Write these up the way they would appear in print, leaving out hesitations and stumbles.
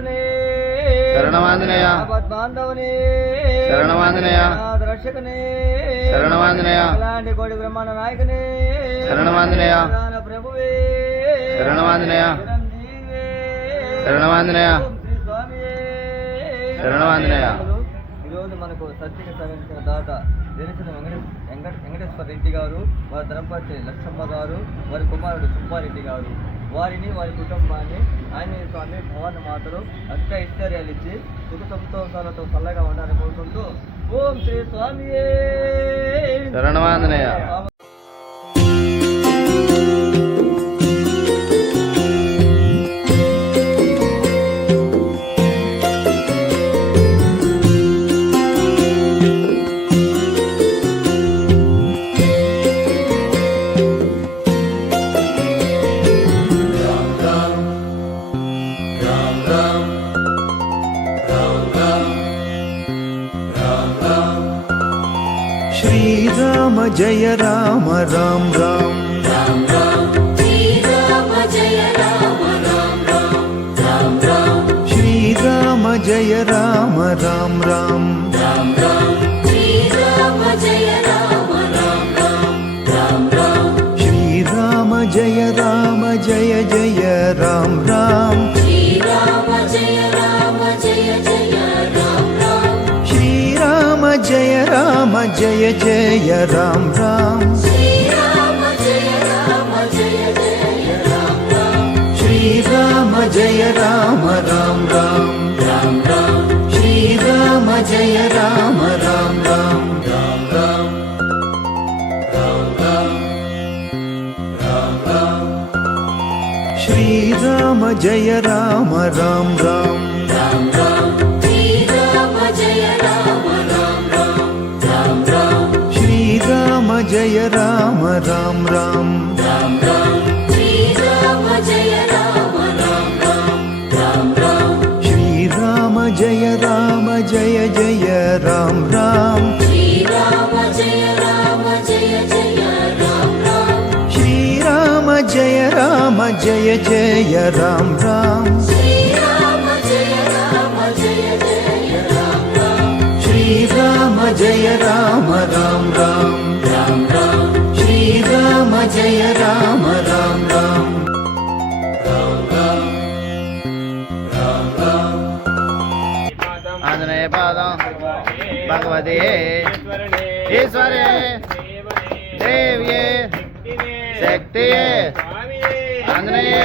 శరణాగతుడనే శరణమాంజనేయ పద్మాంధవునే శరణమాంజనేయ రక్షకనే శరణమాంజనేయ అలాంటి కోడి బ్రహ్మాండ నాయకనే శరణమాంజనేయ ప్రభువే శరణమాంజనేయ శరణమాంజనేయ శరణమాంజనేయ. ఈరోజు మనకు సత్యకి సవించిన దాత జనిసిన వెంకటేశ్వర రెడ్డి గారు, వారి ధర్మపతి లక్ష్మమ్మ గారు, వారి కుమారుడు సుబ్బారెడ్డి గారు, వారిని వారి కుటుంబాన్ని ఆంజనేయ స్వామి భవాని మాతలు అక్క ఐశ్వర్యాలు ఇచ్చి సుఖ సంతోషాలతో చల్లగా ఉండాలని కోరుకుంటూ ఓం శ్రీ స్వామి శరణమాంజనేయ. श्रीराम जय राम राम राम राम राम श्रीराम जय राम राम राम राम राम श्रीराम जय राम राम राम राम राम श्रीराम जय राम राम राम राम राम श्रीराम जय राम जय जय राम राम श्रीराम जय राम जय जय राम राम श्रीराम जय राम जय जय राम राम श्रीराम जय राम जय जय राम राम श्रीराम जय राम राम राम राम राम श्रीराम जय राम राम राम राम राम श्रीराम जय राम राम राम राम राम श्रीराम जय राम राम राम राम राम श्रीराम जय राम राम राम राम राम श्रीराम जय राम राम राम राम राम श्रीराम जय राम जय जय राम राम श्रीराम जय राम जय जय राम राम श्रीराम जय राम जय जय राम राम श्रीराम जय राम जय जय राम राम श्रीराम जय राम राम राम राम राम श्रीराम जय राम राम राम ఆంజనేయ పాదం భగవతే ఈశ్వరే దేవ్యే శక్తియే ఆంజనేయే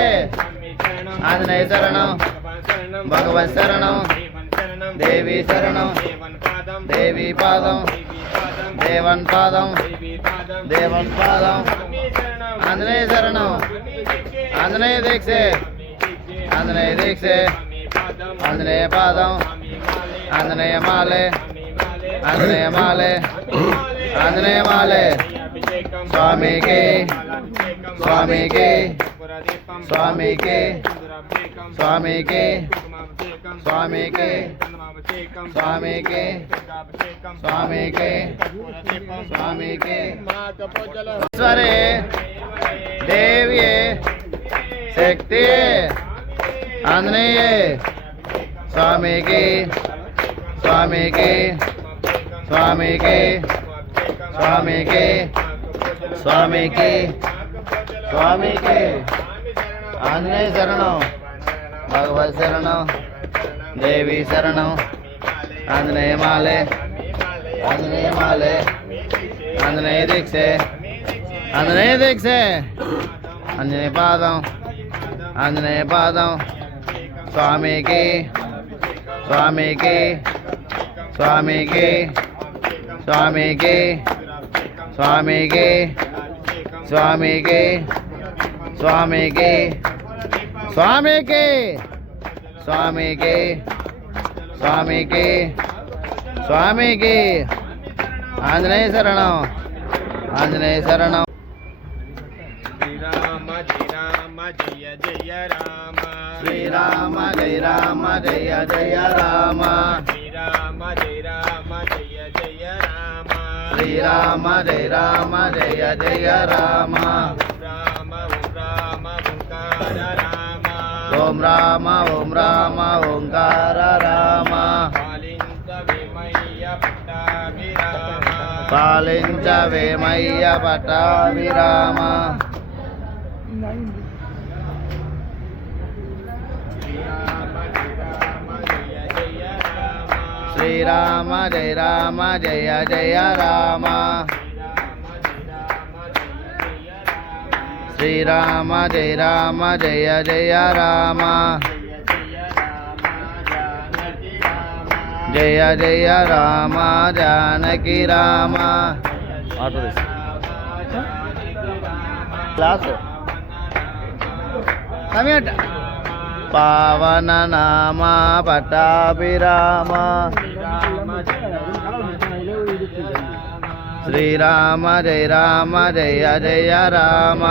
ఆంజనేయ శరణం భగవత్ శరణం దేవి శరణం దేవి పాదం దేవన్ పాదం దేవన్ పాదం ఆంజనేయ శరణం ఆంజనేయ దీక్షే ఆంజనేయ దీక్షే ఆంజనేయ పాదం ఆంజనేయ మాలే ఆంజనేయ మాలే ఆంజనేయ మాలే స్వామికి స్వామికి స్వామికి స్వామికి స్వామికి స్వామికి స్వామికి స్వామికి ఈశ్వరే దేవ్యే శక్తియే ఆంజనేయే స్వామికి స్వామికి స్వామికి స్వామికి స్వామికి స్వామికి ఆంజనేయ శరణం భగవత్ శరణం దేవి శరణం ఆంజనేయ మాలే ఆంజనేయ మాలే ఆంజనేయ దీక్షే ఆంజనేయ దీక్షే ఆంజనేయ పాదం ఆంజనేయ పాదం స్వామికి స్వామికి స్వామికి స్వామికి స్వామికి స్వామికి స్వామికి స్వామికి స్వామికి స్వామికి స్వామికి ఆంజనేయ శరణం ఆంజనేయ శరణం శ్రీరామ జయ జయ రామ శ్రీరామ జయ రామ జయ జయ రామ శ్రీరామ జయ జయ రామ శ్రీరామ జయ రామ జయ జయ రామ రామ రామ ఓంకార రామ ఓం రామ ఓం రామ ఓంకార రామ పాలించవేమయ్య పట్టాభిరామ శ్రీరామ జయ రామ జయ జయ రామ శ్రీరామ జయ రామ జయ జయ రామ జయ జయ రామ జానకి రామ పావన నామ పట్టాభిరామ శ్రీరామ జయ రామ జయ జయ రామ